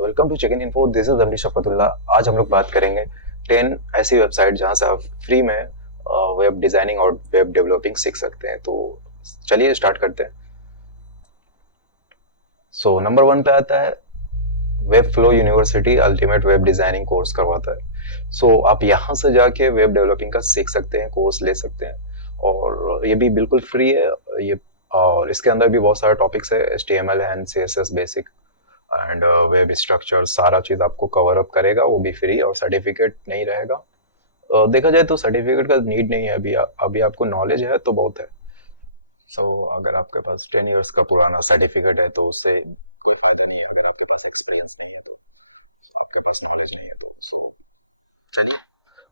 Welcome to check in info, this is Amrish Shafqatullah. आज हम लोग बात करेंगे 10 ऐसी वेबसाइट जहां से आप फ्री में वेब डिजाइनिंग और वेब डेवलपिंग सीख सकते हैं। तो चलिए स्टार्ट करते हैं। सो नंबर 1 पे आता है web flow university ultimate web designing course करवाता है। आप यहाँ से जाके वेब डेवलपिंग का सीख सकते हैं, कोर्स ले सकते हैं और ये भी बिल्कुल फ्री है। ये और इसके अंदर भी बहुत सारे टॉपिक्स है, HTML and CSS basic and web structure, सारा चीज आपको कवर अप करेगा, वो भी फ्री और सर्टिफिकेट नहीं रहेगा। देखा जाए तो सर्टिफिकेट का नीड नहीं है, अभी आपको नॉलेज है तो बहुत है। अगर आपके पास 10 इयर्स का पुराना सर्टिफिकेट है तो उससे कोई फायदा नहीं है। अगर आपके पास एक्सपीरियंस नहीं है तो आपके पास नॉलेज नहीं है।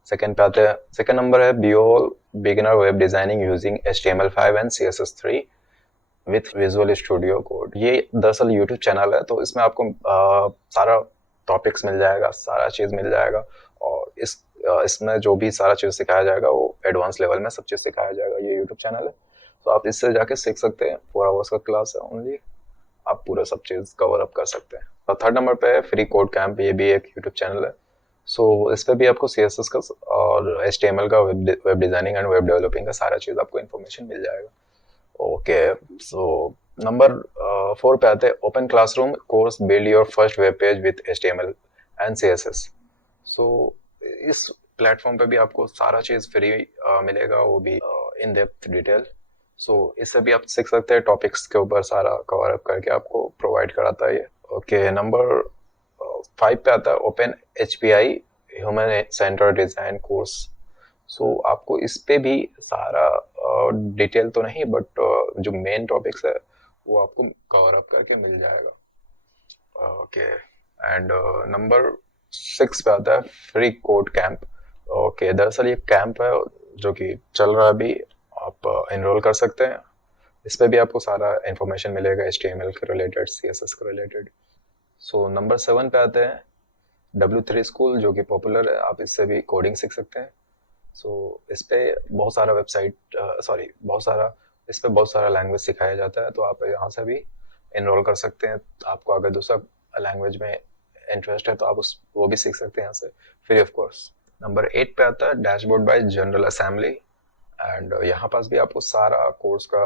सेकंड पे आते हैं। सेकंड नंबर है BYOL, beginner web designing using HTML5 and CSS3 with visual studio code. ये दरअसल यूट्यूब चैनल है, तो इसमें आपको सारा टॉपिक्स मिल जाएगा, सारा चीज़ मिल जाएगा और इसमें जो भी सारा चीज़ सिखाया जाएगा वो एडवांस लेवल में सब चीज़ सिखाया जाएगा। ये यूट्यूब चैनल है, तो आप इससे जाके सीख सकते हैं। 4 आवर्स का क्लास है ओनली, आप पूरा सब चीज़ कवर अप कर सकते हैं। और थर्ड नंबर पे है freeCodeCamp, ये भी एक यूट्यूब चैनल है। इस पे भी आपको CSS का और HTML का web designing and web developing का सारा चीज़ आपको इन्फॉर्मेशन मिल जाएगा। ओके, सो नंबर 4 पे आते हैं open classroom course, build your first web page with HTML and CSS। इस प्लेटफॉर्म पे भी आपको सारा चीज फ्री मिलेगा, वो भी इन डेप्थ डिटेल। इससे भी आप सीख सकते हैं, टॉपिक्स के ऊपर सारा कवर अप करके आपको प्रोवाइड कराता है ये। ओके, नंबर 5 पे आता है OpenHPI human centre design course. आपको इस पे भी सारा डिटेल तो नहीं, बट जो मेन टॉपिक्स है वो आपको कवर अप करके मिल जाएगा। ओके, एंड नंबर 6 पे आता है फ्री कोड कैंप। ओके, दरअसल ये कैंप है जो कि चल रहा है अभी, आप एनरोल कर सकते हैं। इस पे भी आपको सारा इन्फॉर्मेशन मिलेगा, HTML के रिलेटेड, CSS के रिलेटेड। नंबर 7 पे आते हैं W3 स्कूल, जो कि पॉपुलर है, आप इससे भी कोडिंग सीख सकते हैं। इस पे बहुत सारा इस पे बहुत सारा लैंग्वेज सिखाया जाता है, तो आप यहाँ से भी एनरोल कर सकते हैं। आपको अगर दूसरा लैंग्वेज में इंटरेस्ट है तो आप वो भी सीख सकते हैं यहाँ से, फ्री ऑफ कोर्स। नंबर 8 पे आता है dashboard bye general assembly, and यहाँ पास भी आपको सारा कोर्स का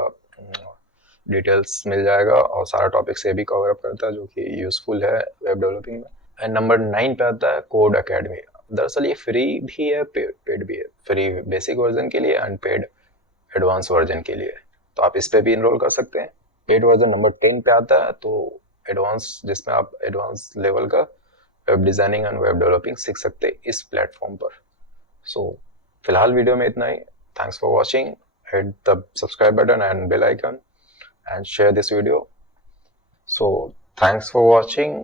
डिटेल्स मिल जाएगा और सारा टॉपिक से भी कवर अप करता है, जो कि यूजफुल है वेब डेवलपिंग में। एंड नंबर 9 पे आता है कोड अकेडमी। दरअसल ये फ्री भी है, पेड भी है। फ्री बेसिक वर्जन के लिए एंड पेड एडवांस वर्जन के लिए, तो आप इस पे भी इनरोल कर सकते हैं। पेड वर्जन नंबर 10 पे आता है, तो एडवांस, जिसमें आप एडवांस लेवल का web designing and web developing सीख सकते हैं इस प्लेटफॉर्म पर। फिलहाल वीडियो में इतना ही। Thanks for watching, hit the subscribe button and bell icon and share this video. Thanks for watching.